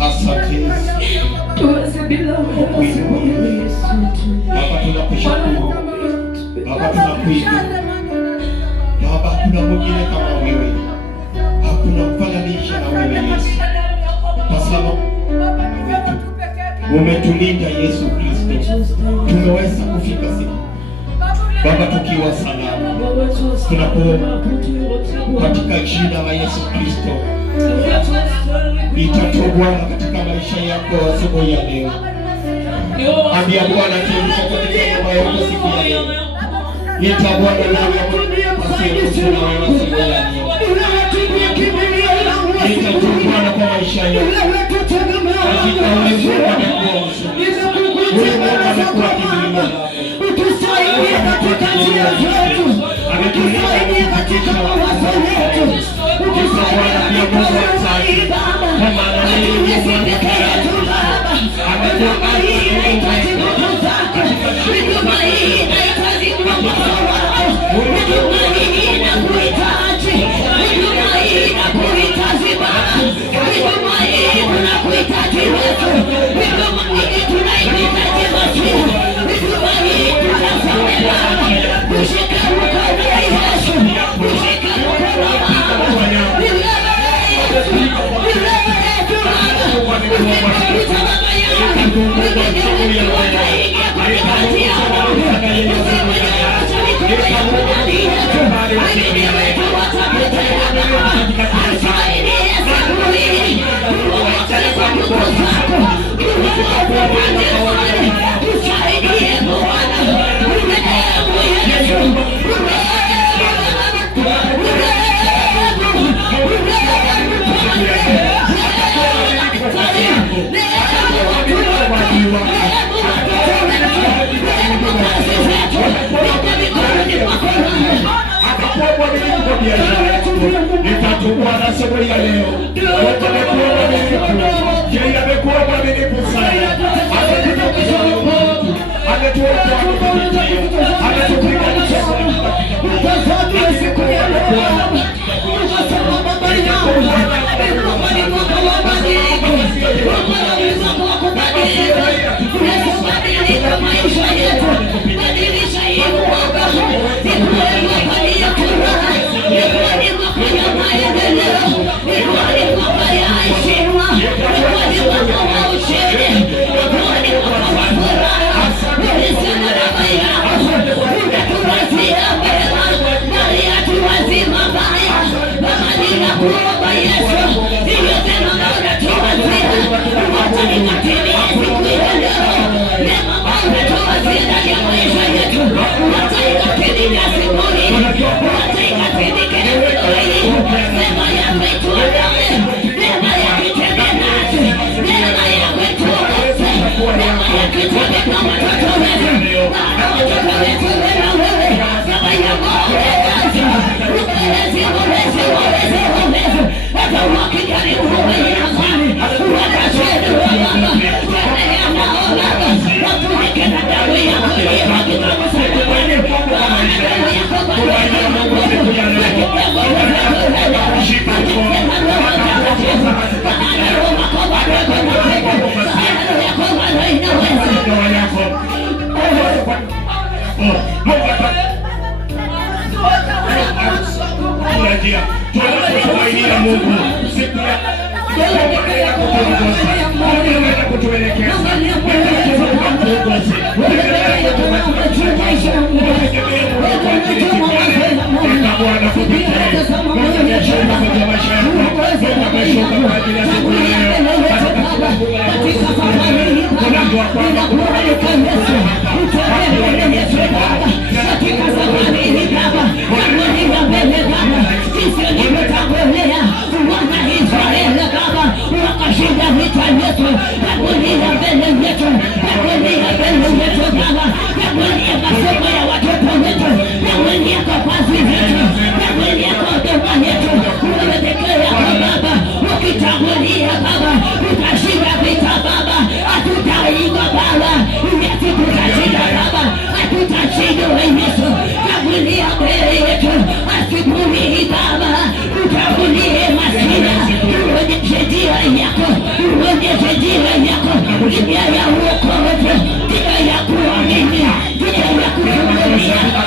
Asante Baba, tunakushukuru Baba, tunakuinua Baba, hakuna mwingine kama wewe, hakuna mfananisha na wewe Yesu, kwa sababu umetulinda Yesu Kristo, tumeweza kufika siku Baba tukiwa salama. Tunapoomba katika jina la Yesu Kristo, itatue Bwana katika maisha yako asubuhi ya leo. Ambia Bwana tuingie katika nyumba yako siku ya leo. Ita Bwana ndani ya asiye na wewe siku ya leo. Itatue Bwana kwa maisha yako. Katika uwezo wa Mungu. Wewe Mungu anakuwa kimbilio. Utusaidie katika njia zetu, utusaidie katika mawazo yetu, utusaidie katika sahihi Baba, utusaidie tu Baba. Huduma hii inahitaji nguvu zako, huduma hii inahitaji mwongozo wako, huduma hii inakuhitaji, huduma hii inakuhitaji Baba, huduma hii tunakuhitaji wetu, huduma hii tunahitaji Masihi, huduma hii tunasema Baba, ushike mkono wa Yesu, ushike mkono wa Baba, Nitakuwa na somo ya leo. Utakuwa mwaminifu. Yeye amekuwa mwaminifu sana. Ametuokoa kupitia. Ametupiganisha katika siku ya leo. Tunamtumainia Mungu siku ya kutuelekeza masomo ya watoto wetu, na wenye kwa kazi zetu, na wenye kwa huduma yetu. njia ya wokovu, njia ya kuamini, njia ya kuvumilia.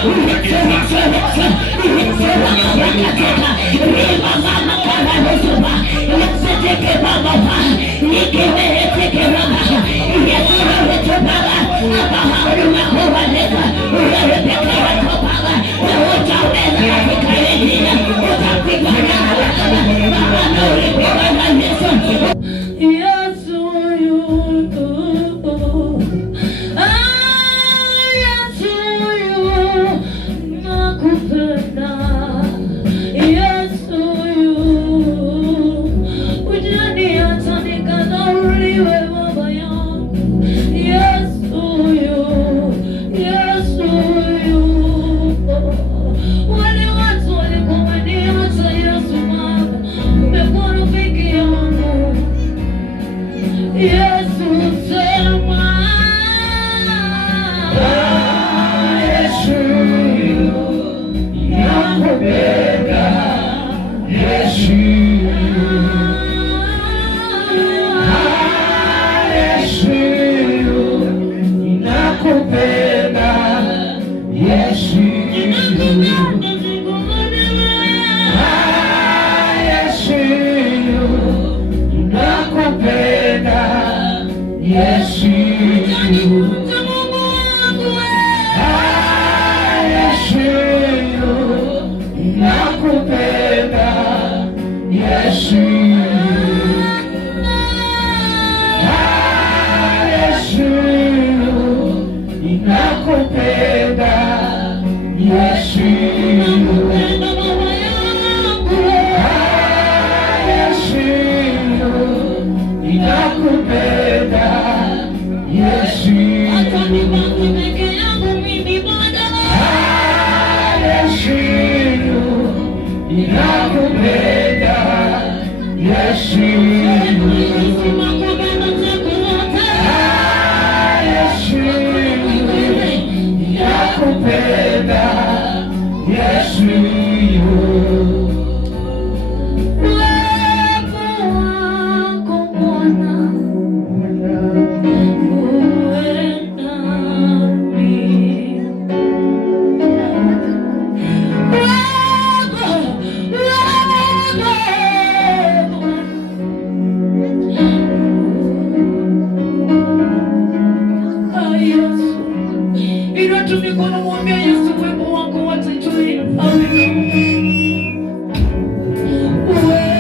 Wewe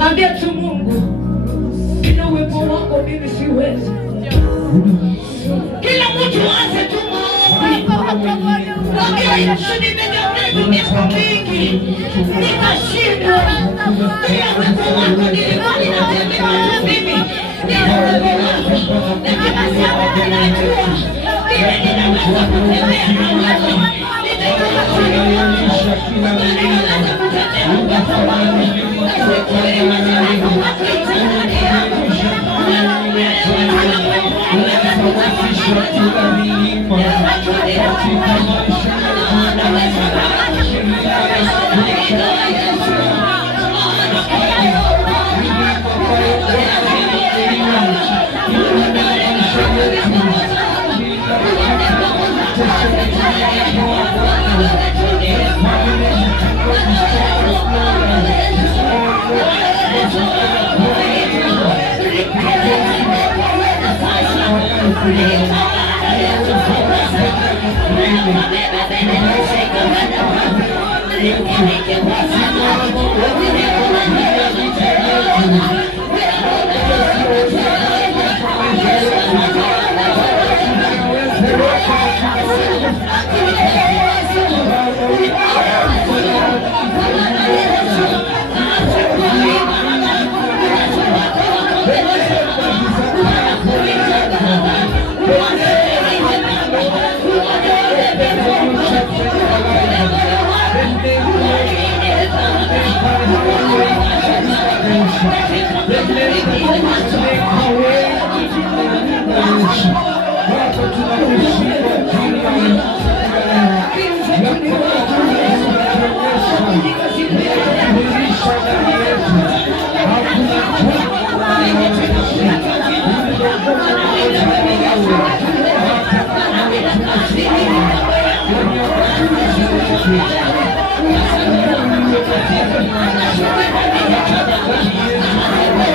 Ambia tu Mungu, bila uwepo wako mimi siwezi. Kila mtu aanze tu maombi. Ambia Yesu, nimejaribu miaka mingi nikashindwa. Bila uwepo wako nilibaki na mimi. Bila uwepo wako nikasema ninajua vile ninaweza kutembea na wewe. Nitataka kuonyesha kila ninaweza kutembea na wewe.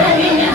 Thank you.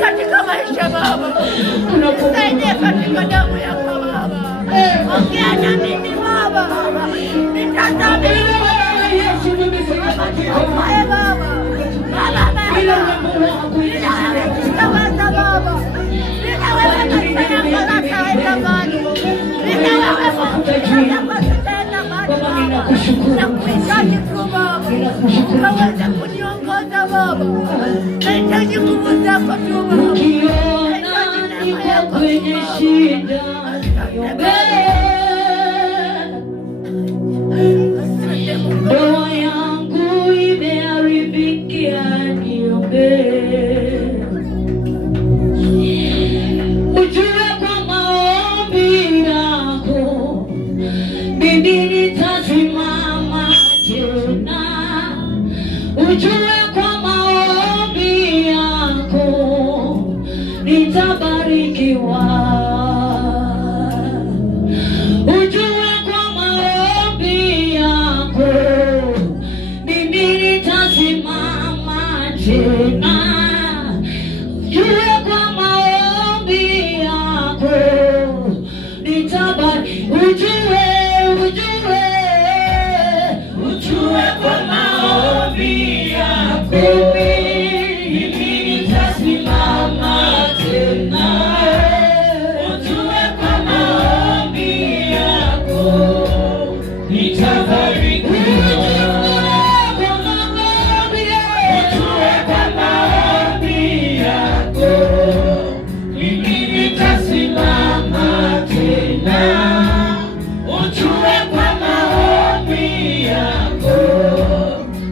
katika maisha Baba, unisaidie katika damu yako Baba, ongea na mimi Baba, nitazame unaweza kuniongoza Baba, nahitaji nguvu zako tu Baba. Ukiona niko kwenye shida, ndoa yangu imeharibikia, niombee. Ujue kwa maombi yako mimi nitasimama tena. Ujue kwa maombi yako nitabarikiwa. Ujue kwa maombi yako mimi nitasimama tena. Ujue kwa maombi yako nitabarikiwa. Ujue kwa maombi yako mimi nitasimama tena. Ujue kwa maombi yako nitabarikiwa. Ujue kwa maombi yako mimi nitasimama tena. Ujue kwa maombi yako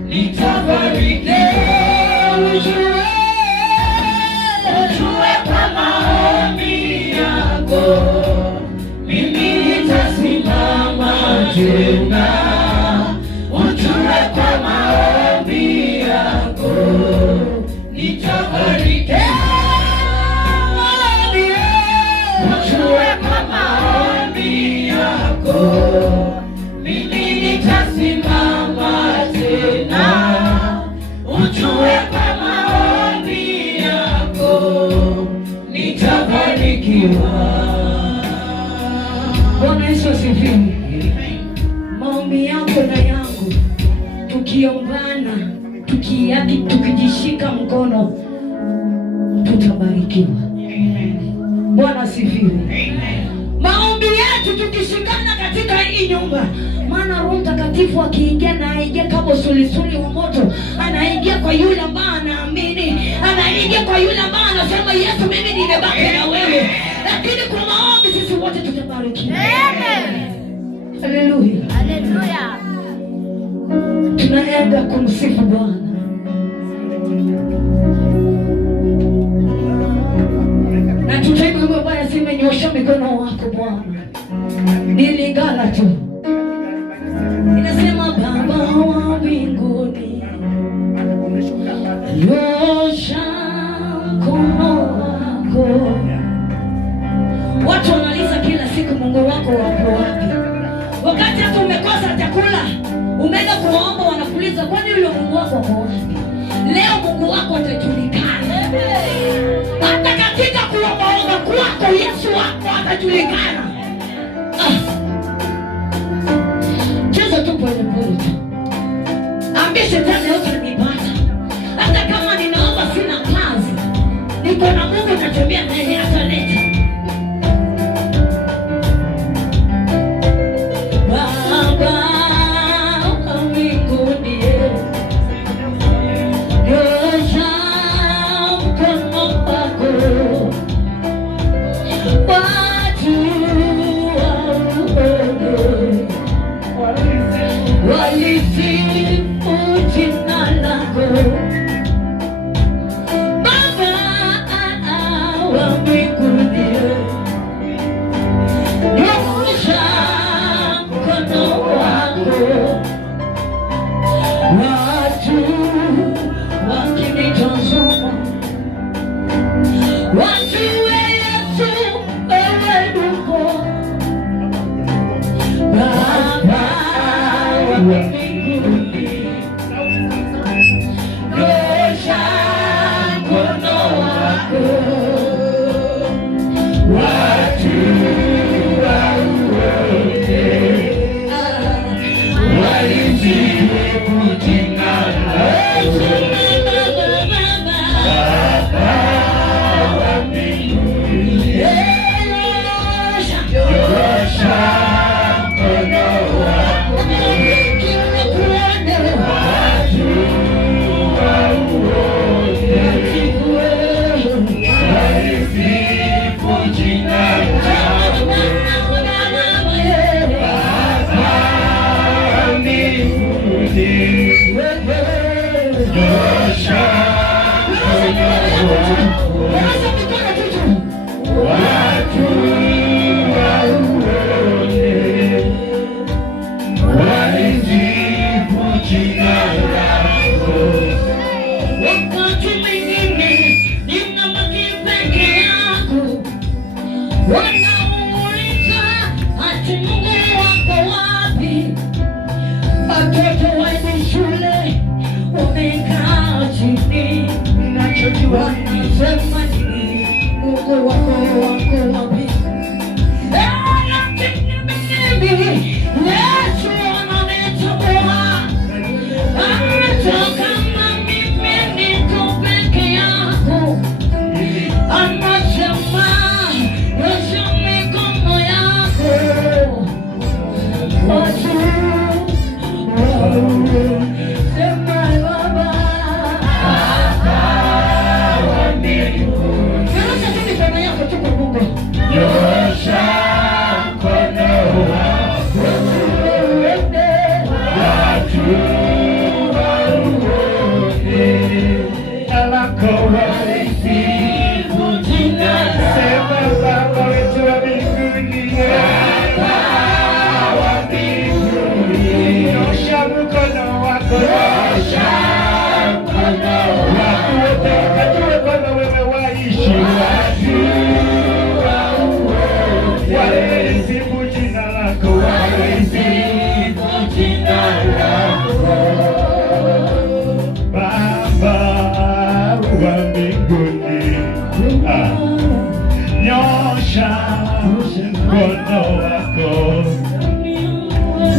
nitabarikiwa. Ujue kwa maombi yako mimi nitasimama tena. Ujue kwa maombi yako nitabarikiwa. Ujue kwa maombi yako mimi nitasimama tena. Ujue kwa maombi yako nitabarikiwa. Bwana Yesu asifiwe. Maombi yako na yangu tukiombana, tukijishika mkono tutabarikiwa. Bwana asifiwe. Maombi yetu tukishikana katika hii nyumba, maana Roho Mtakatifu akiingia na aingia kama sulisuli wa moto, anaingia kwa yule ambaye anaamini, anaingia kwa yule ambaye anasema Yesu, mimi nimebaki na wewe. Lakini kwa maombi sisi wote tutabarikiwa. Amen. Haleluya. Haleluya. Tunaenda kumsifu Bwana. Na tutaimba Bwana, sema nyosha mikono wako Bwana. Ni Lingala tu. Inasema Baba wa mbinguni, nyosha mkono wako. Watu wanaliza kila siku, Mungu wako wapo wapi? Wakati hata umekosa chakula, umeenda kuomba, wanakuuliza kwani yule Mungu wako wapo wapi? Leo Mungu wako atajulikana. Hata katika kuomba kwako Yesu wako atajulikana. Cheza tu pole pole tu. Ambia shetani utanipata. Hata kama ninaomba sina kazi, niko na Mungu natembea naye ataleta. Baba wa mbinguni, nyosha mkono wako. Watu walisifu jina lako.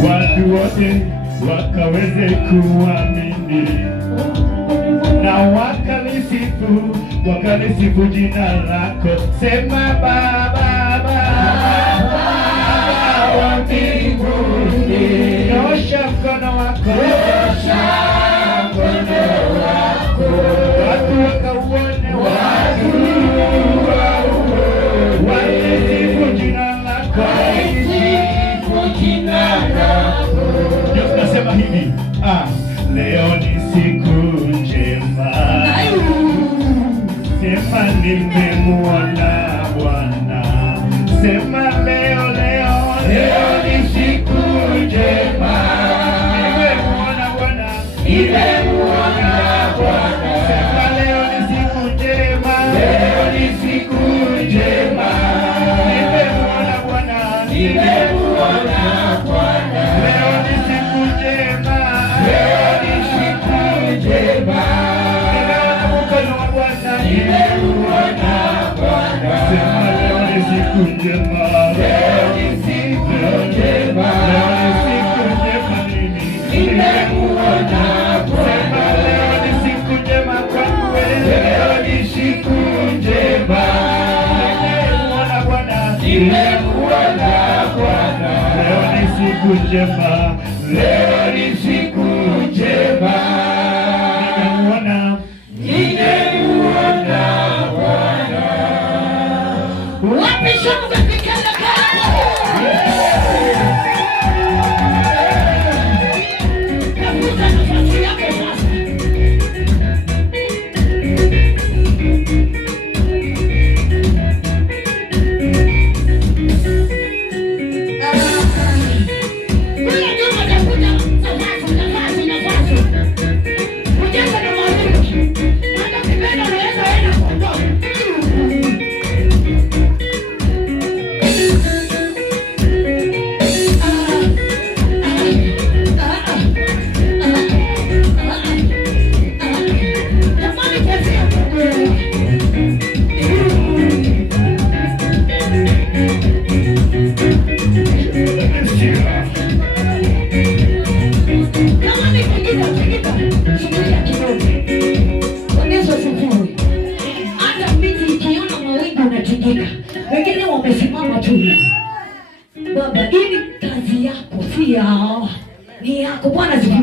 watu wote wakaweze kuamini na wakalisifu jina lako. Sema Baba, Baba wa mbinguni, nyosha mkono wako, watu wakauone, walisifu jina lako. Ndio tunasema hivi, leo ni siku njema, sema nimemuona Bwana. Sema leo ni siku njema, nimemuona Bwana, Sema leo ni siku njema, nimemuona Bwana, Safari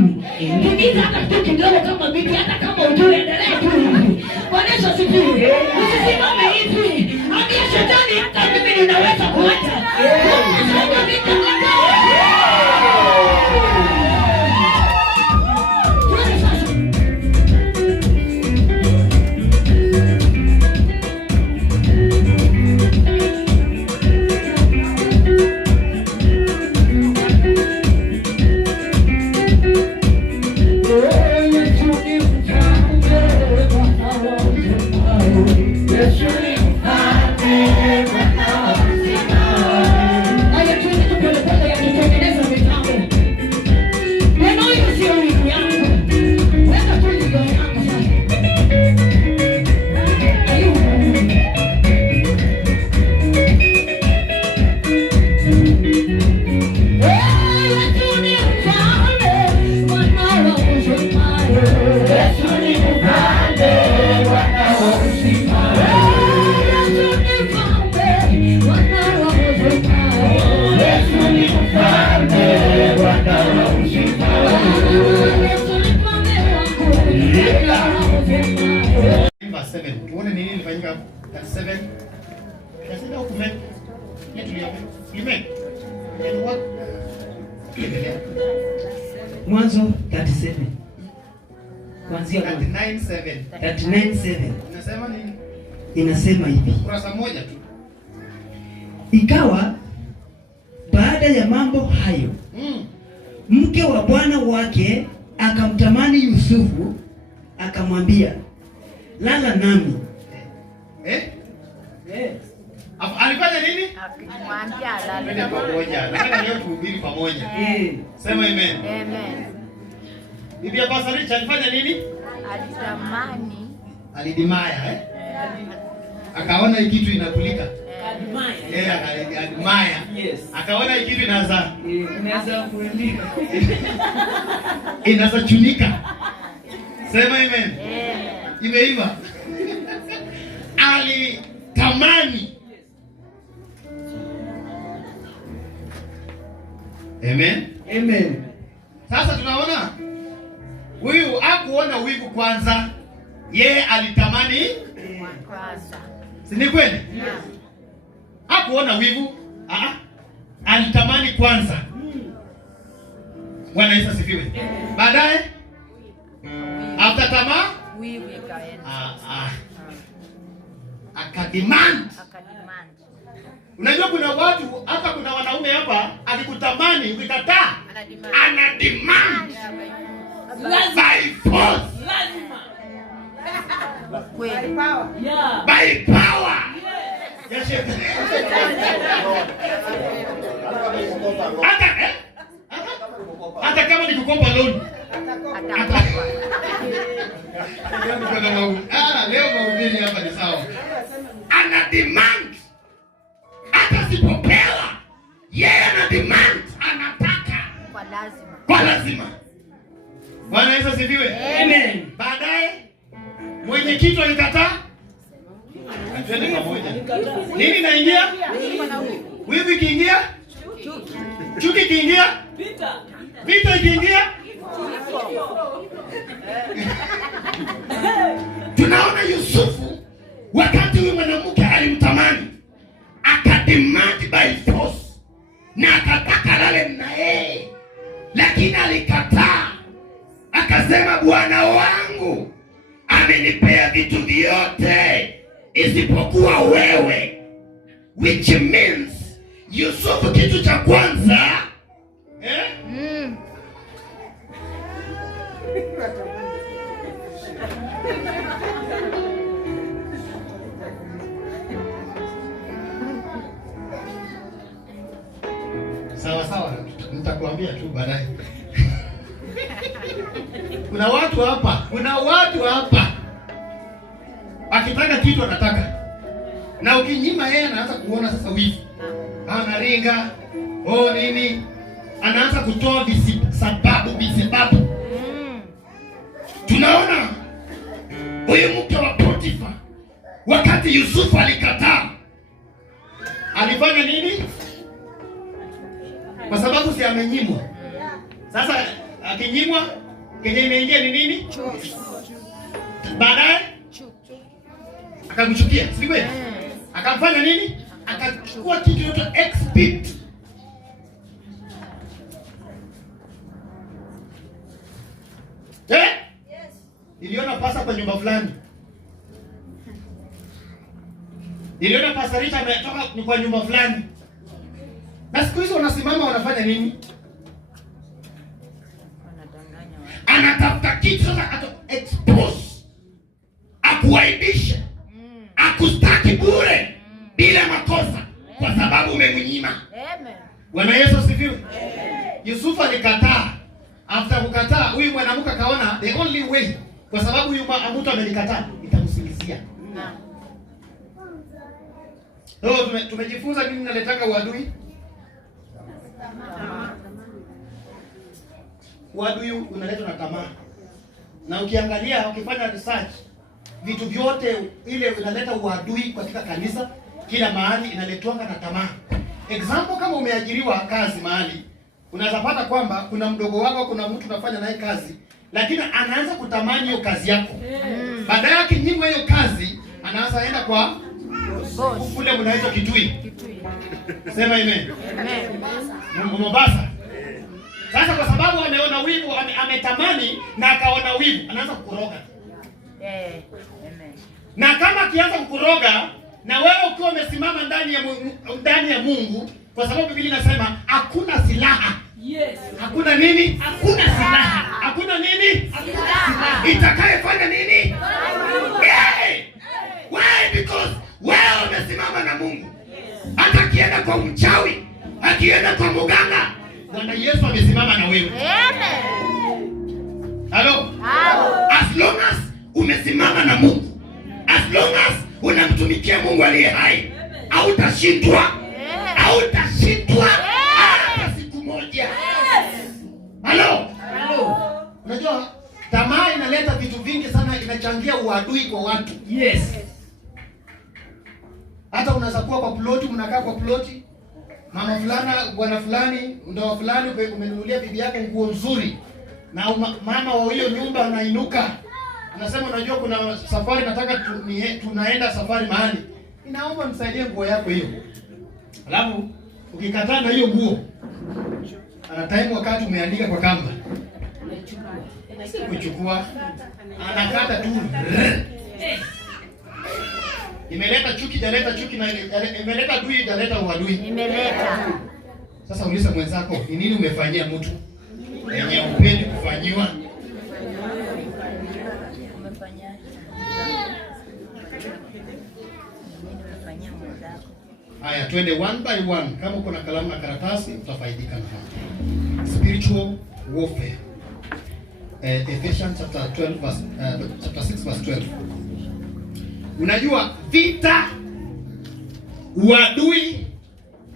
asifiwe. Ingiza hata kitu kidogo kama bibi, hata kama ujue, endelea tu hivi. Bwana Yesu asifiwe. Usisimame hivi. Ambia shetani hata mimi ninaweza kuacha. Sema nitakwenda. Mwanzo 37. Kuanzia 39:7. 39:7. Inasema nini? Inasema hivi. Kurasa moja tu. Ikawa baada ya mambo hayo, mke wa bwana wake akamtamani Yusufu, akamwambia, lala nami. Alifanya nini? Akimwambia alale pamoja. Nataka leo tuhubiri pamoja. Sema amen. Amen. Bibi ya Pastor Rich alifanya nini? Alitamani. Alidimaya akaona hii kitu inakulika. Alimaya. Yes. Akaona hii kitu inaweza kuandika. Inaweza chunika. Sema amen. Imeiva. Alitamani. Amen. Amen. Sasa tunaona huyu hakuona wivu kwanza, yeye alitamani Kwanza. si ni kweli? Hakuona wivu, alitamani kwanza. Bwana Yesu asifiwe. Baadaye after tamaa Wivu ikaenda. Akademand. Unajua kuna watu, hata kuna wanaume hapa, akikutamani ukikataa ana demand by force. Kweli. By power. Yes. Hata kama ni kukopa loan. Leo mahubiri hapa ni sawa. Ana demand. Hata sipopewa, yeye ana demand, anataka. Kwa lazima. Bwana Yesu asifiwe. Amen. Baadaye mwenye kitu alikataa. Twende pamoja. Nini inaingia? Wivu kiingia? Chuki kiingia? Vita kiingia? Tunaona Yusufu wakati huyu mwanamke alimtamani, akademand by force na akataka lale na yeye, lakini alikataa. Akasema Bwana wangu amenipea vitu vyote isipokuwa wewe, which means Yusufu kitu cha kwanza sawa, nitakwambia tu baadaye. Kuna watu hapa akitaka kitu anataka, na ukinyima yeye anaanza kuona sasa wivu, anaringa nini, anaanza kutoa sababu. Tunaona huyu mke wa Potifa wakati Yusufu alikataa, alifanya nini? Kwa sababu si amenyimwa. Sasa alinyimwa, kenye imeingia ni nini? Baadaye akamchukia, si kweli? Akamfanya nini? Akachukua kitu kinaitwa expert. Niliona pasa kwa nyumba fulani. Niliona pasa Rita ametoka kwa nyumba fulani. Na siku hizo wanasimama wanafanya nini? Anatafuta kitu sasa ato expose. Akuaibisha. Akustaki bure bila makosa kwa sababu umemnyima. Amen. Bwana Yesu asifiwe. Yusufu alikataa. After kukataa, huyu mwanamke akaona the only way, kwa sababu huyu mtu amenikataa, nitamsingizia. Tumejifunza nini naletaka uadui? Uadui unaletwa na tamaa. Na ukiangalia, ukifanya research, vitu vyote ile inaleta uadui katika kanisa, kila mahali inaletwanga na tamaa. Example, kama umeajiriwa kazi mahali, unaweza pata kwamba kuna mdogo wako, kuna mtu unafanya naye kazi, lakini anaanza kutamani hiyo kazi yako. Baadaye akinyimwa hiyo kazi, anaanza aenda kwa kule mnaitwa Kitui. Sema amen. Mombasa. Sasa kwa sababu ameona wivu, ametamani na akaona wivu, anaanza kukuroga. Na kama akianza kukuroga, na wewe ukiwa umesimama ndani ya Mungu, kwa sababu Biblia inasema hakuna silaha. Yes. Hakuna nini? Hakuna silaha. Hakuna nini? Silaha. Itakayefanya nini? Why? Because wewe umesimama na Mungu. Hata akienda kwa mchawi, akienda kwa muganga, Bwana Yesu amesimama na wewe. Hello? As long as umesimama na Mungu, as long as unamtumikia Mungu aliye hai, hautashindwa. Hautashindwa hata siku moja. Hello? Unajua tamaa inaleta vitu vingi sana, inachangia uadui kwa watu. Yes. Hata unaweza kuwa kwa ploti, mnakaa kwa ploti, mama fulani, bwana fulani, ndoa fulani, umenunulia bibi yako nguo nzuri, na mama wa hiyo nyumba anainuka, anasema unajua kuna safari nataka tunaenda safari mahali, inaomba msaidie nguo yako hiyo. Alafu ukikataa na hiyo nguo, ana time wakati umeandika kwa kamba, kuchukua, anakata tu. Imeleta chuki, jaleta chuki, na imeleta dui, jaleta uadui. Imeleta. Sasa uliza mwenzako, ni nini umefanyia mtu yenye upendi kufanyiwa? Haya, twende one by one. Kama uko na kalamu na karatasi utafaidika na hapo. Spiritual warfare. Ephesians chapter 12 verse chapter 6 verse 12. Unajua vita, uadui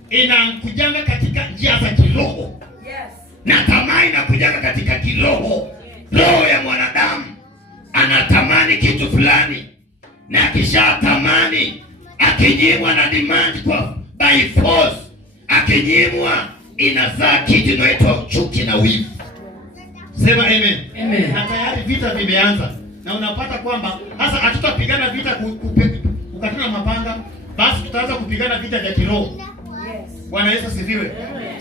inakujanga katika njia za kiroho. Yes. Na tamaa inakujanga katika kiroho. Roho ya mwanadamu anatamani kitu fulani, na kisha tamani akinyimwa na demand kwa by force, akinyimwa inazaa kitu inaitwa chuki na wivu. Sema amen. Amen. Na tayari vita vimeanza. Na unapata kwamba hasa hatutapigana vita kukatana mapanga, basi tutaanza kupigana vita vya kiroho. Yes. Bwana Yesu asifiwe.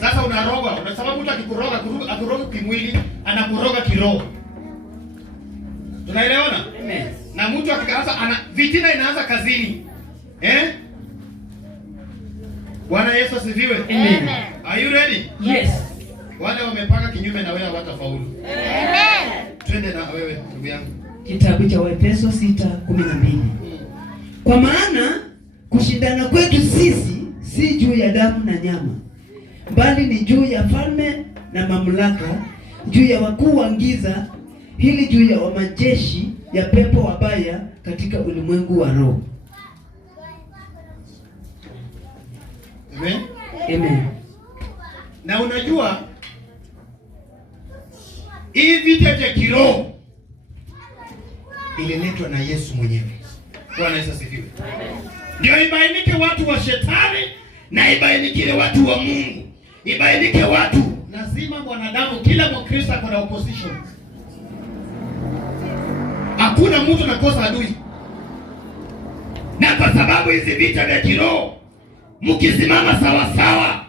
Sasa unaroga, kwa sababu mtu akikuroga, akuroga kimwili, anakuroga kiroho. Tunaelewana? Amen. Na mtu akikaanza vitina inaanza kazini. Bwana Yesu asifiwe. Amen. Are you ready? Yes. Wale wamepanga kinyume na wewe hawatafaulu. Amen. Twende na wewe ndugu yangu. Kitabu cha Waefeso 6:12. Kwa maana kushindana kwetu sisi si juu ya damu na nyama, bali ni juu ya falme na mamlaka, juu ya wakuu wa giza hili, juu ya majeshi ya pepo wabaya katika ulimwengu wa roho. Amen. Amen. Na unajua hii vita vya kiroho ililetwa na Yesu mwenyewe. Bwana Yesu asifiwe. Ndio ibainike watu wa shetani na ibainike watu wa Mungu. Ibainike watu lazima mwanadamu, kila Mkristo ako na opposition. Hakuna mtu anakosa adui. Na kwa sababu hizi vita vya kiroho, mkisimama sawa sawa,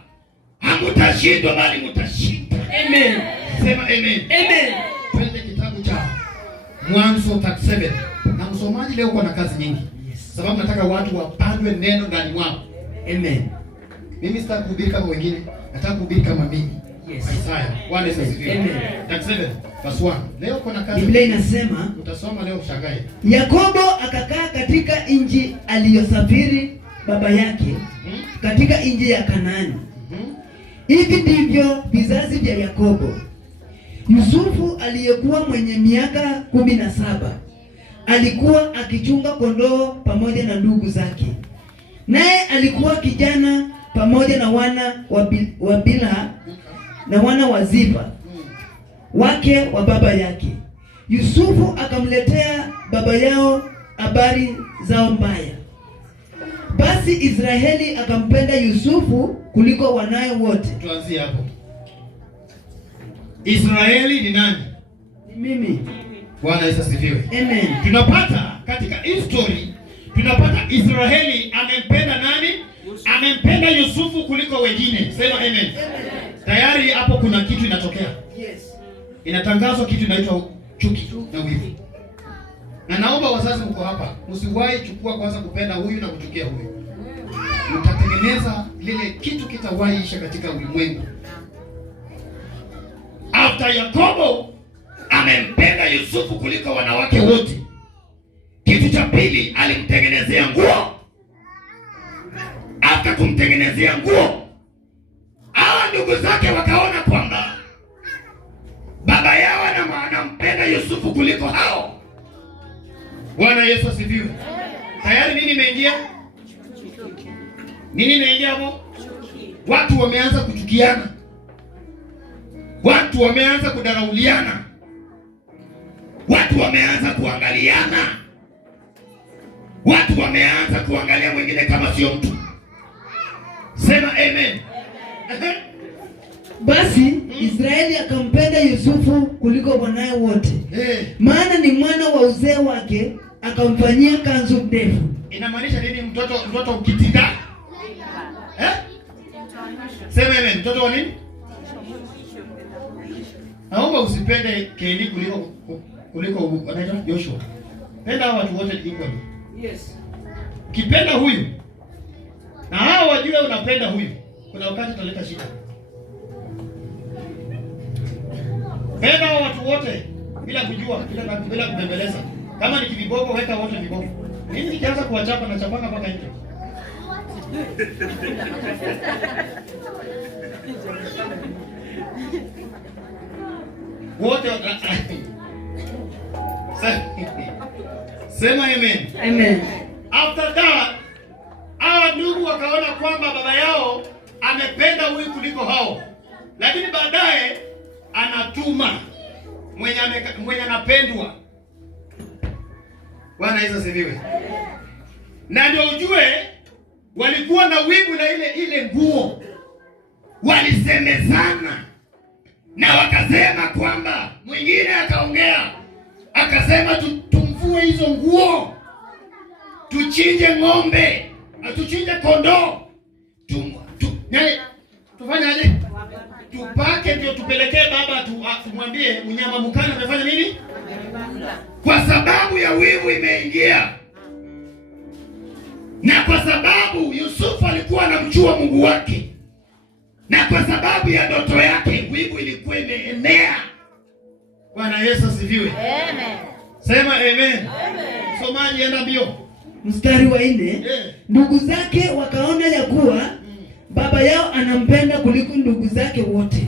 hamutashindwa bali mtashinda. Amen. Sema amen. Amen. Twende kitabu cha Mwanzo 37. Na msomaji leo kuna kazi nyingi. Sababu nataka watu wapandwe neno ndani mwao. Amen. Mimi sitaki kuhubiri kama wengine, nataka kuhubiri kama mimi. Yes. Isaya 1:7. Amen. 37 verse 1. Leo kuna kazi. Biblia inasema, Utasoma leo ushangae. Yakobo akakaa katika nchi aliyosafiri baba yake, katika nchi ya Kanaani. Hivi ndivyo vizazi vya Yakobo. Yusufu aliyekuwa mwenye miaka 17 alikuwa akichunga kondoo pamoja na ndugu zake. Naye alikuwa kijana pamoja na wana wa Bilha na wana wa Ziba wake wa baba yake. Yusufu akamletea baba yao habari zao mbaya. Basi Israeli akampenda Yusufu kuliko wanae wote. Tuanzie hapo. Israeli ni nani? Ni mimi. Bwana Yesu asifiwe. Amen. Tunapata katika history, tunapata Israeli amempenda nani? Amempenda Yusufu kuliko wengine. Sema amen. Amen. Tayari hapo kuna kitu inatokea. Yes. Inatangazwa kitu inaitwa chuki na wivu. Na naomba wazazi mko hapa, msiwahi chukua kwanza kupenda huyu na kuchukia huyu. Mtatengeneza lile kitu kitawaisha katika ulimwengu. After Yakobo amempenda Yusufu kuliko wanawake wote, kitu cha pili alimtengenezea nguo. After kumtengenezea nguo, hawa ndugu zake wakaona kwamba baba yao anampenda Yusufu kuliko hao. Bwana Yesu asifiwe. Tayari nini imeingia? Nini imeingia hapo? Watu wameanza kuchukiana. Watu wameanza kudarauliana. Watu wameanza kuangaliana. Watu wameanza kuangalia mwingine kama sio mtu. Sema amen. Basi Israeli akampenda Yusufu kuliko wanae wote. Maana ni mwana wa uzee wake, akamfanyia kanzu ndefu. Inamaanisha nini mtoto ukitinda? Sema amen. Mtoto wa nini? Naomba usipende Keni kuliko anaitwa Joshua. Penda watu wote equally. Yes. Kipenda huyu na hao wajue unapenda huyu, kuna wakati utaleta shida. Penda watu wote bila kujua, bila kubembeleza. Kama ni kivibogo weka wote vibogo. Mimi nikianza kuwachapa na chapanga mpaka nje. Wote sema amen. Amen. After that, hawa ndugu wakaona kwamba baba yao amependa huyu kuliko hao. Lakini baadaye anatuma mwenye anapendwa. Bwana Yesu asifiwe. Na ndio ujue walikuwa na wivu na ile nguo. Walisemezana na wakasema kwamba, mwingine akaongea akasema tumfue hizo nguo, tuchinje ng'ombe, tuchinje kondoo, tufanye aje? Tupake ndio tupelekee baba, tumwambie mnyama mkali amefanya nini? Kwa sababu ya wivu imeingia. Na kwa sababu Yusufu alikuwa anamjua Mungu wake, na kwa sababu ya ndoto yake, wivu ilikuwa imeenea. Bwana Yesu asifiwe. Amen. Sema amen. Amen. Somaji enda mbio. Mstari wa 4. Ndugu zake wakaona ya kuwa baba yao anampenda kuliko ndugu zake wote.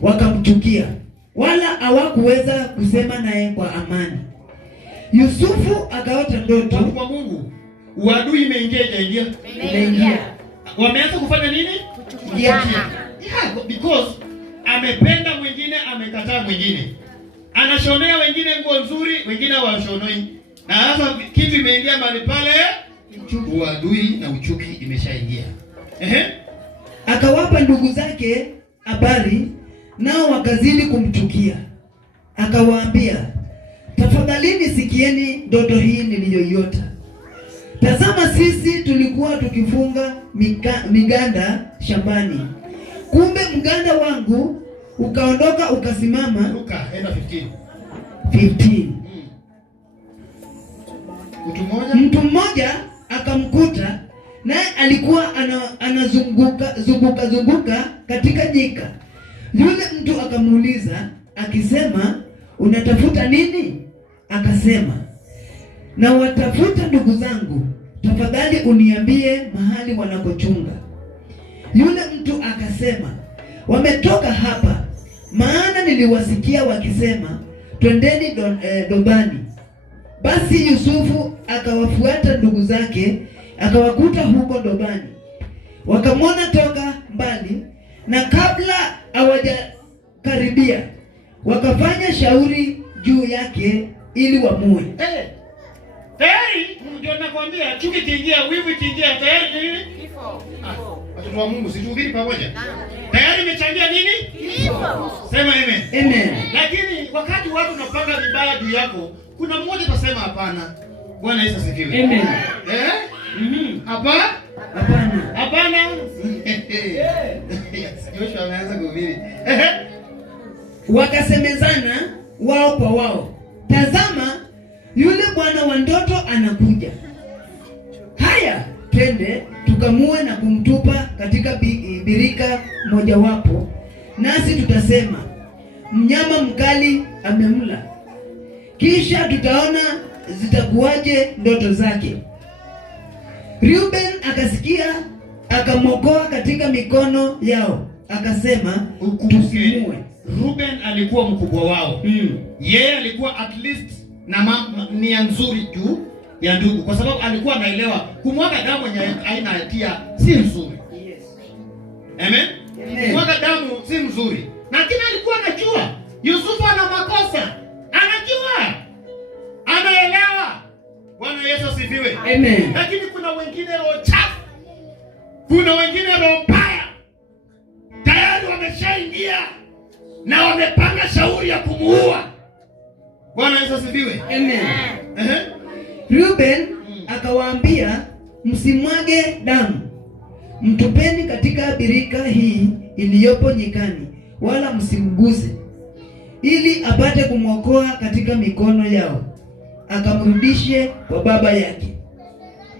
Wakamchukia, wala hawakuweza kusema naye kwa amani. Yusufu akaota ndoto. Kwa Mungu, uadui imeingia. Wameanza kufanya nini? Kuchukiana. Yeah, because amependa mwingine, amekataa mwingine. Anashonea wengine nguo nzuri, wengine hawashonoi. Na hasa kitu imeingia mahali pale, uadui na uchuki imeshaingia. Akawapa ndugu zake habari, nao wakazidi kumchukia. Akawaambia, tafadhalini sikieni ndoto hii niliyoiota. Tazama, sisi tulikuwa tukifunga miganda shambani. Kumbe mganda wangu ukaondoka ukasimama. Luka, enda 15. Mtu mmoja akamkuta, naye alikuwa anazunguka katika nyika. Yule mtu akamuuliza akisema, unatafuta nini? Akasema, na watafuta ndugu zangu, tafadhali uniambie mahali wanakochunga. Yule mtu akasema, wametoka hapa, maana niliwasikia wakisema, twendeni Dobani. Basi Yusufu akawafuata ndugu zake, akawakuta huko Dobani. Wakamwona toka mbali, na kabla hawajakaribia wakafanya shauri juu yake ili wamue. Tayari ndio nakwambia, chuki kiingia, wivu kiingia, tayari nini? Kifo. Watoto wa Mungu, situhubiri pamoja. Tayari imechangia nini? Kifo. Sema amen. Amen. Lakini wakati watu wanapanga vibaya juu yako, kuna mmoja atasema hapana. Bwana Yesu asifiwe. Amen. Hapana. Hapana. Joshua ameanza kuhubiri. Wakasemezana wao kwa wao, tazama, yule bwana wa ndoto anakuja. Haya, twende tukamue na kumtupa katika birika mojawapo, nasi tutasema mnyama mkali amemla, kisha tutaona zitakuwaje ndoto zake. Reuben akasikia, akamwokoa katika mikono yao, akasema tusimue. Reuben alikuwa mkubwa wao. Yeye alikuwa at least na nia nzuri juu ya ndugu, kwa sababu alikuwa anaelewa kumwaga damu yenye haina hatia si nzuri. Amen. Kumwaga damu si nzuri. Lakini alikuwa anajua Yusufu ana makosa. Anajua. Anaelewa. Bwana Yesu asifiwe. Amen. Lakini kuna wengine roho chafu. Kuna wengine roho mbaya. Tayari wameshaingia na wamepanga shauri ya kumuua. Bwana Yesu asifiwe. Amen. Reuben akawaambia, msimwage damu, mtupeni katika birika hii iliyopo nyikani, wala msimguse, ili apate kumwokoa katika mikono yao, akamrudishe kwa baba yake.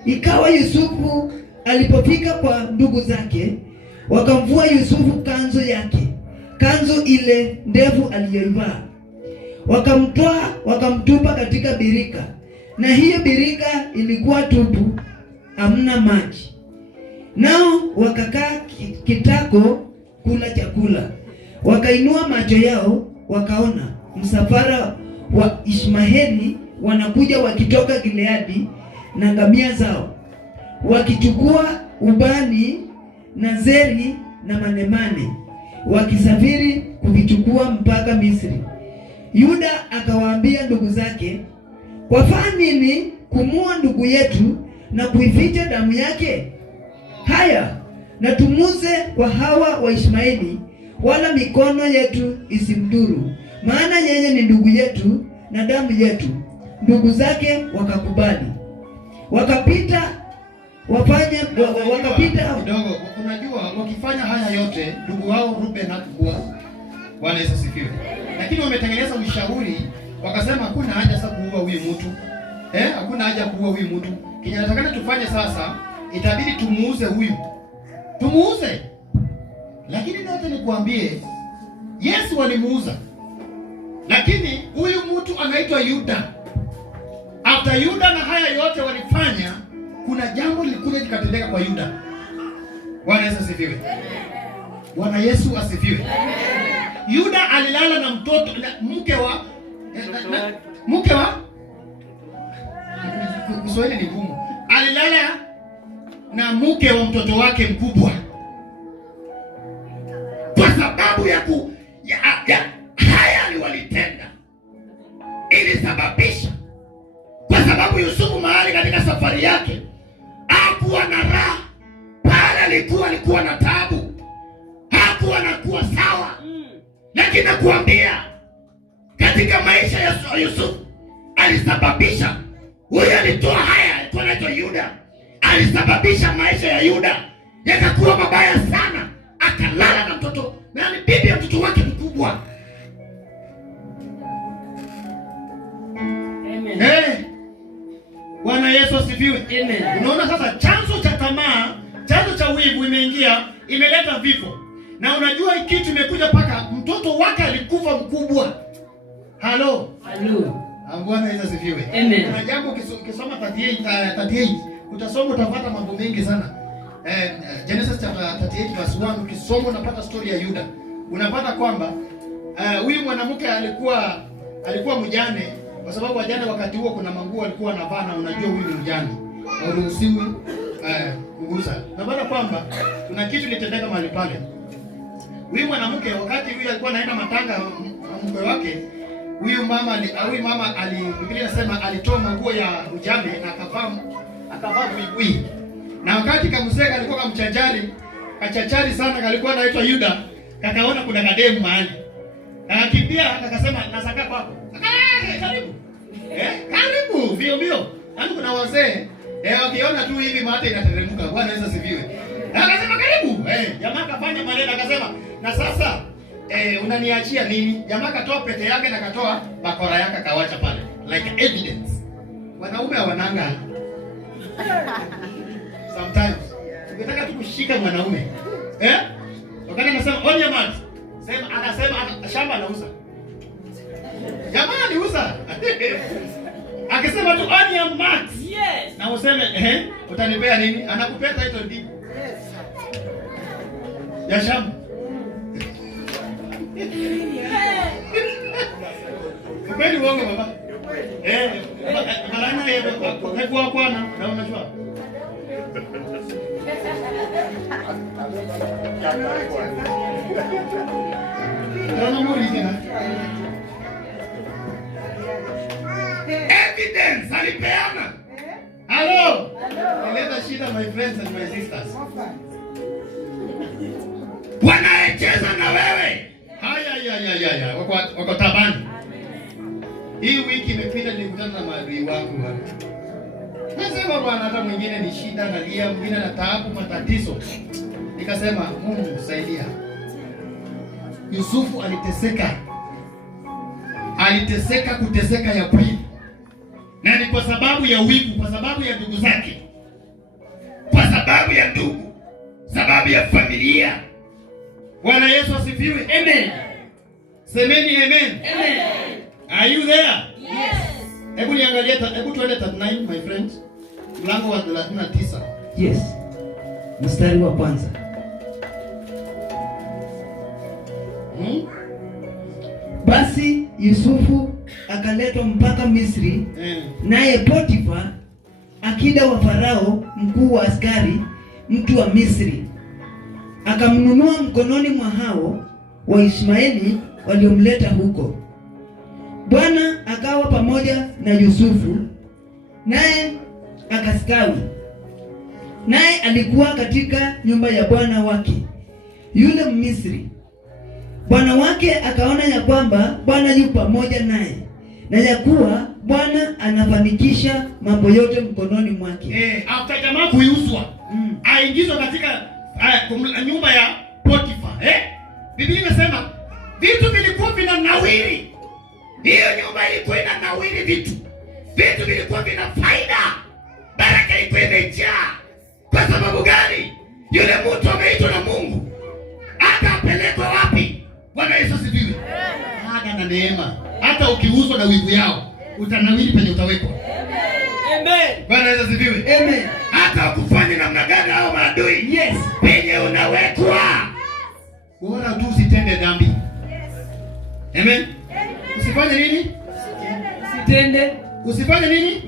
Ikawa Yusufu alipofika kwa ndugu zake, wakamvua Yusufu kanzu yake, kanzu ile ndefu aliyoivaa, wakamtoa wakamtupa katika birika, na hiyo birika ilikuwa tupu, hamna maji. Nao wakakaa kitako kula chakula. Wakainua macho yao, wakaona msafara wa Ishmaeli wanakuja wakitoka Gileadi na ngamia zao, wakichukua ubani na zeri na manemane, wakisafiri kuvichukua mpaka Misri. Yuda akawaambia ndugu zake, kwafaa nini kumua ndugu yetu na kuificha damu yake? Haya, na tumuze kwa hawa wa Ishmaeli, wala mikono yetu isimdhuru, maana yeye ni ndugu yetu na damu yetu. Ndugu zake wakakubali. Wakapita kidogo. Unajua wakifanya haya yote, ndugu wao Reuben hakuwa. Bwana Yesu asifiwe. Lakini wametengeneza ushauri, wakasema hakuna haja sasa kuua huyu mtu. Hakuna haja kuua huyu mtu. Kinyatakana tufanye sasa, itabidi tumuuze huyu. Tumuuze. Lakini nyote nikwambie, Yesu walimuuza. Lakini huyu mtu anaitwa Yuda. After Yuda na haya yote walifanya, kuna jambo lilikuja likatendeka kwa Yuda. Bwana Yesu asifiwe. Bwana Yesu asifiwe. Yuda alilala na mtoto na mke wa Kiswahili ni ngumu. Alilala na mke wa mtoto wake mkubwa. Kwa sababu ya haya aliwalitenda, ilisababisha, kwa sababu Yusufu mahali katika safari yake hakuwa na raha, pale alikuwa na taabu, hakuwa na kuwa sawa. Lakini nakuambia katika maisha ya Yusufu alisababisha, huyo alitoa haya, alikuwa anaitwa Yuda, alisababisha maisha ya Yuda yakakuwa mabaya sana, akalala na mtoto, yaani bibi ya mtoto wake mkubwa. Amen. Bwana Yesu asifiwe. Amen. Unaona sasa chanzo cha tamaa, chanzo cha wivu imeingia, imeleta vifo. Na unajua hii kitu imekuja paka mtoto wake alikufa mkubwa. Halo. Bwana Yesu asifiwe. Amen. Kuna jambo ukisoma 38 utasoma utapata mambo mengi sana. Genesis chapter 38 verse 1 ukisoma unapata story ya Yuda. Unapata kwamba huyu mwanamke alikuwa mjane, kwa sababu wajane wakati huo kuna manguo alikuwa anavaa, na unajua huyu ni mjane. Hauruhusiwi kugusa. Unapata kwamba kuna kitu kilitendeka mahali pale. Huyu mwanamke wakati huyu alikuwa anaenda matanga mke wake, huyu mama Biblia inasema alitoa manguo ya ujane na akavaa buibui. Na wakati kamseka alikuwa kachachari sana, kalikuwa anaitwa Yuda, kakaona kuna kademu mahali. Akakimbia akasema nasaka kwako. Karibu. Karibu bio. Yaani kuna wazee wakiona tu hivi mate inateremka. Bwana Yesu asifiwe. Akasema karibu. Jamaa kafanya maneno akasema, na sasa unaniachia nini? Jamaa katoa pete yake na katoa bakora yake kawacha pale like evidence. Wanaume hawananga. Sometimes ukitaka tu kushika mwanaume wakati anasema on your mark, anasema shamba anauza. Jamaa aliuza. Akisema tu on your mark. Yes. Na useme utanipea nini? Anakupea title deed. Yes. Ya shamba. Kweli uongo baba? Malana yeye kwa kwana na unajua. Evidence alipeana. Hello. Eleta shida my friends and my sisters. Wanaecheza na wewe. Haya. Wako tabani. Hii wiki imepita nilikutana na maadui wangu hapa. Nasema bwana, hata mwingine ni shida na lia, mwingine na taabu, matatizo. Nikasema Mungu saidia. Yusufu aliteseka kuteseka ya pili. Na ni kwa sababu ya wivu, kwa sababu ya ndugu zake. Kwa sababu ya ndugu, sababu ya familia. Bwana Yesu asifiwe. Amen. Semeni amen. Amen. Are you there? Yes. Hebu niangalie, hebu tuende 39 my friends. Mlango wa 39. Yes. Mstari wa kwanza. Basi Yusufu akaletwa mpaka Misri, naye Potifa, akida wa Farao, mkuu wa askari, mtu wa Misri, akamnunua mkononi mwa hao wa Ishmaeli waliomleta huko. Bwana akawa pamoja na Yusufu, naye akastawi. Naye alikuwa katika nyumba ya bwana wake, yule Misri. Bwana wake akaona ya kwamba Bwana yu pamoja naye, na ya kuwa Bwana anafanikisha mambo yote mkononi mwake. After jamaa kuiuzwa, aingizwa katika nyumba ya Potifa. Biblia inasema vitu vilikuwa vinanawiri. Hiyo nyumba ilikuwa inanawiri vitu. Vitu vilikuwa vina faida. Baraka ilikuwa imejaa. Kwa sababu gani? Yule mtu ameitwa na Mungu. Hata apelekwa wapi? Bwana Yesu asifiwe. Hata na neema. Hata ukiuzwa na wivu yao, utanawiri penye utawekwa. Amen. Bwana Yesu asifiwe. Amen. Hata ukufanye namna gani hao maadui? Yes. Penye unawekwa. Bora tu usitende dhambi. Yes. Amen. Usifanye nini? Usitende. Usifanye nini?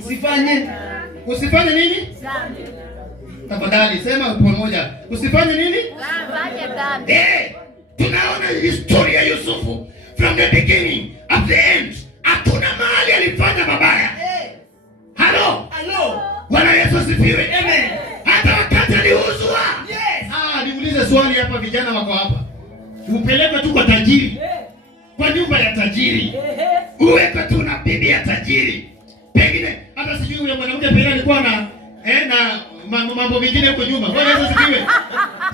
Usifanye nini? Dhambi. Tafadhali sema pamoja. Usifanye nini? Dhambi. Tunaona historia ya Yusufu from the beginning up the end. Hakuna mahali alifanya mabaya. Halo. Bwana Yesu asifiwe. Amen. Hata wakati aliuzwa. Yes. Niulize swali hapa, vijana wako hapa. Upelekwe tu kwa tajiri. kwa nyumba ya tajiri, uwekwe tu na bibi ya tajiri. Pengine hata sijui yule mwanamke pengine alikuwa na mambo mengine huko nyuma. Bwana Yesu asifiwe.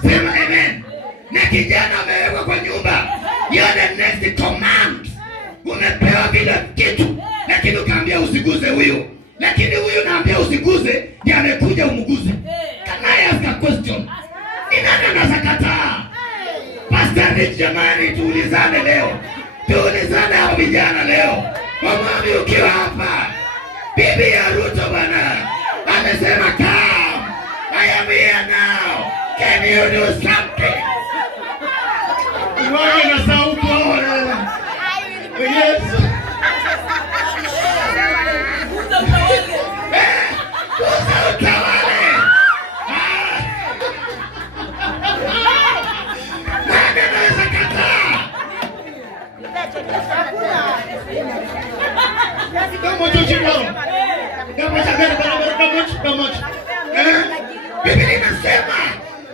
Sema amen. Na kijana amewekwa kwa nyumba. You're the next command. Umepewa vile kitu, lakini ukaambia usiguze huyo. Lakini huyo naambia usiguze, ndiye amekuja umguze. Can I ask a question? Inana nazakataa. Pastor Rich, jamani, tuulizane leo. Tuulizane hao vijana leo. Mama ukiwa hapa, bibi ya Ruto bana amesema come, I am here now. Can you do something? Wewe na sauti wewe. Yes.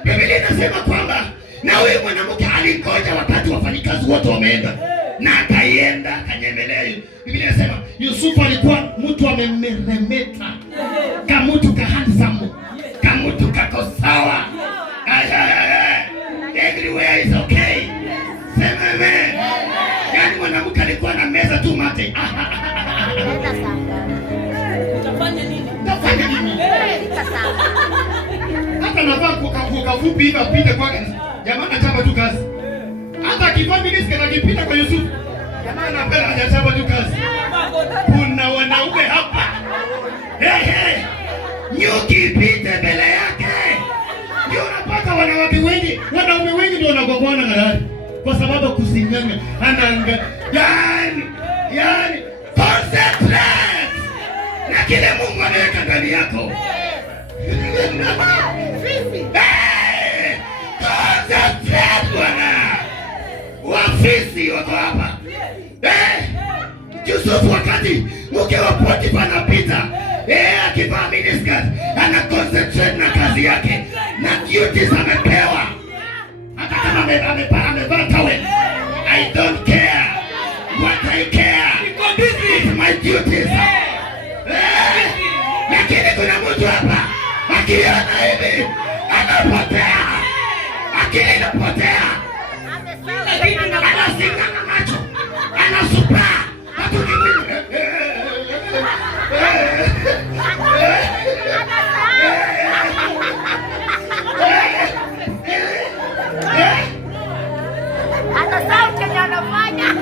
Biblia inasema kwamba na huyu mwanamke alingoja wakati wafanyikazi wote wameenda na akaenda akanyemelea. Biblia inasema Yusufu alikuwa mtu amemeremeta, kama mtu handsome, kama mtu kako sawa. Everywhere is okay. Sema amen. Yaani mwanamke alikuwa na meza tu mate. Utafanya nini? Utafanya nini? Hata nafaa kukavuka fupi hivi apite kwake. Jamaa anachapa tu kazi. Hata akivaa miniskirt akipita kwa Yusufu, jamaa anapenda hajachapa tu kazi. Kuna wanaume hapa. Nyuki ipite mbele yake. Ndio unapata wanawake wengi, wanaume wengi ndio wanagogoana na gari. Kwa sababu kusimama anaanga. Yani concentrate na kile Mungu anaweka ndani yako. Concentrate bwana. Wafisi wako hapa. Yusufu wakati mke wa Potifa anapita, akivaa miniskirt, ana concentrate na kazi yake na duties amepewa. Hata kama amevaa towel, I don't care. What I care is my duties. Lakini kuna mtu hapa akiona hivi anapotea, akili inapotea, anasingana macho, anasupa watu kimwili.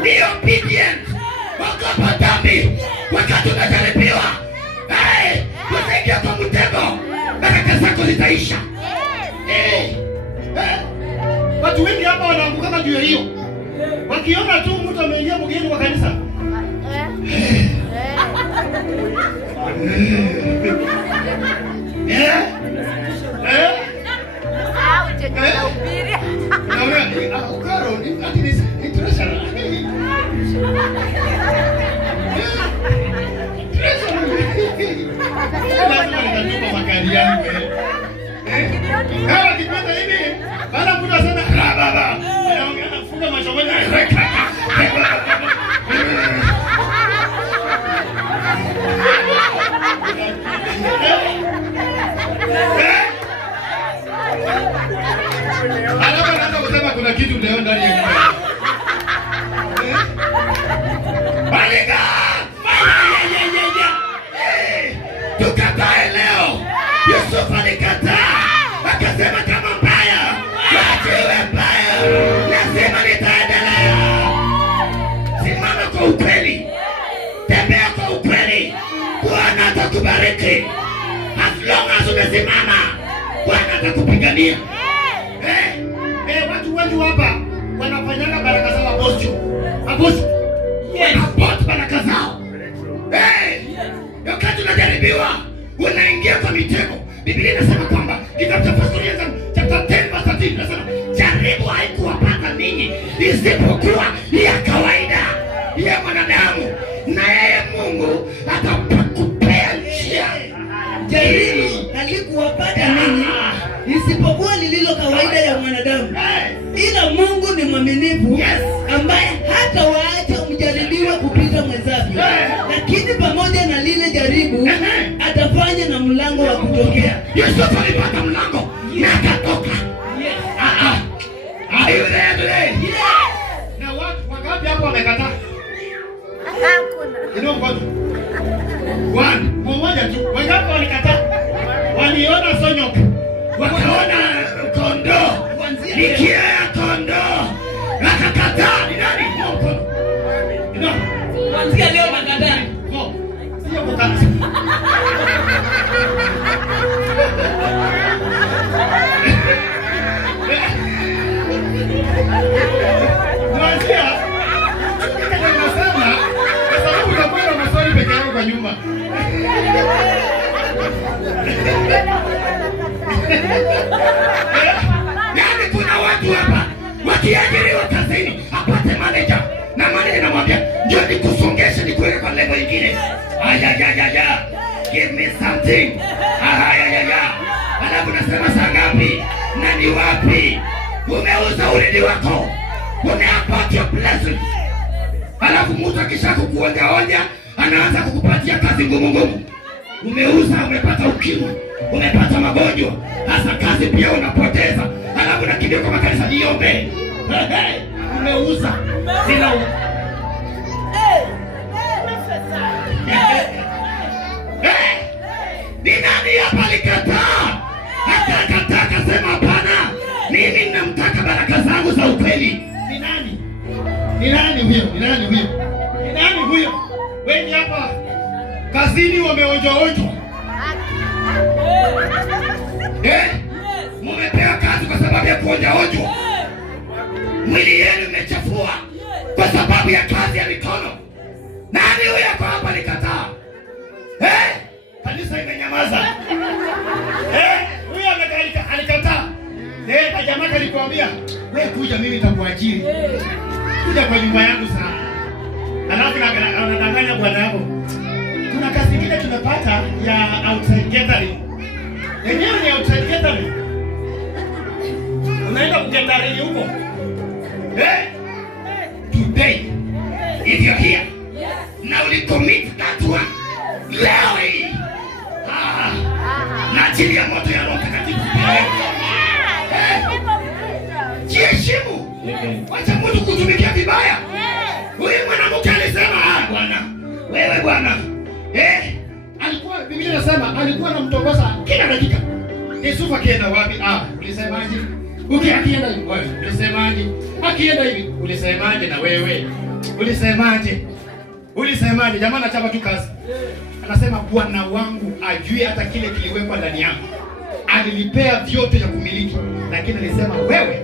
Be obedient. Ogopa dhambi wakati unajaribiwa. Usiingie kwa mtego, baraka zako zitaisha. Watu wengi hapa wanaanguka juu ya hiyo. Wakiona tu mtu ameingia mgeni kwa kanisa. Hawa kipenda hivi, baada mtu asema baba, anaongea anafunga macho moja anaweka. Anaanza kusema kuna kitu leo ndani ya nyumba. Balika! Tukatae leo. Yusufu alikataa. Akasema kama mbaya, wachiwe mbaya. Lazima nitaendelea. Simama kwa ukweli. Tembea kwa ukweli. Bwana atakubariki. As long as umesimama, Bwana atakupigania. Watu wengi hapa wanafanyanga baraka zao abosu. Abosu. Wanapot baraka zao. Wakati unajaribiwa, unaingia kwa mitego. Biblia inasema kwamba kitabu cha Pastorianza chapter 10 verse 13 inasema jaribu haikuwapata ninyi isipokuwa ya kawaida ya mwanadamu, na yeye Mungu atakupea njia. Jaribu halikuwapata ninyi isipokuwa lililo kawaida ya mwanadamu, ila Mungu ni mwaminifu, ambaye hata waacha lakini pamoja na lile jaribu atafanya na mlango wa kutokea. Yusufu alipata mlango na akatoka. Are you there today? Na watu wangapi hapo wamekataa? Hakuna. One, mmoja tu. Wangapi walikataa? Waliona sonyoka. Wakaona kondoo. Nikia ya kondoo. Wakakataa. Ni nani? Mkono. Ndio. Kuanzia leo nakataa. No. Sio kukataa. Kuanzia nasema kwa sababu utakwenda maswali peke yako kwa nyumba. Yaani kuna watu hapa wakiajiriwa kazini apate manager na manager anamwambia ndio nikusongeshe nikuweke kwa level nyingine. Aya. Give me something. Aya. Alafu nasema saa ngapi? Na ni wapi? Umeuza urithi wako. Umeapata blessing. Alafu mtu akishakukuonja anaanza kukupatia kazi ngumu. Umeuza, umepata ukimwi, umepata magonjwa, hasa kazi pia unapoteza. Alafu nakimbia kwa makanisa niombe. Umeuza. Sina ni nani hapa alikataa? Akakataa akasema hapana. Mimi ninamtaka baraka zangu za ukweli. Ni nani? Ni nani huyo? Wengi hapa kazini wameonjwa. Mumepewa kazi kwa sababu ya kuonja. Mwili yenu umechafua kwa sababu ya kazi ya mikono. Nani huyo hapa alikataa? Kanisa imenyamaza. Huyo alikataa. Jamaa alikwambia, wewe kuja mimi nitakuajiri. Kuja kwa nyumba yangu sana. Alafu anadanganya bwana yako. Kuna kazi nyingine tunapata ya outside catering. Yenyewe ni outside catering. Unaenda kukatering huko. Today, if you're here, now we commit that one. Leo hii. Na ajili ya moto ya Roho Mtakatifu. Jiheshimu. Wacha mtu kutumikia vibaya. Huyu mwanamke alisema, bwana, wewe bwana. Alikuwa Biblia inasema alikuwa anamtongoza kila dakika. Yusufu akienda wapi? Ulisemaje? Akienda hivi wapi? Ulisemaje? Akienda hivi ulisemaje na wewe? Ulisemaje? Jamaa anachapa tu kazi. Anasema Bwana wangu ajui hata kile kiliwekwa ndani yangu. Alinipea vyote ya kumiliki, lakini alisema wewe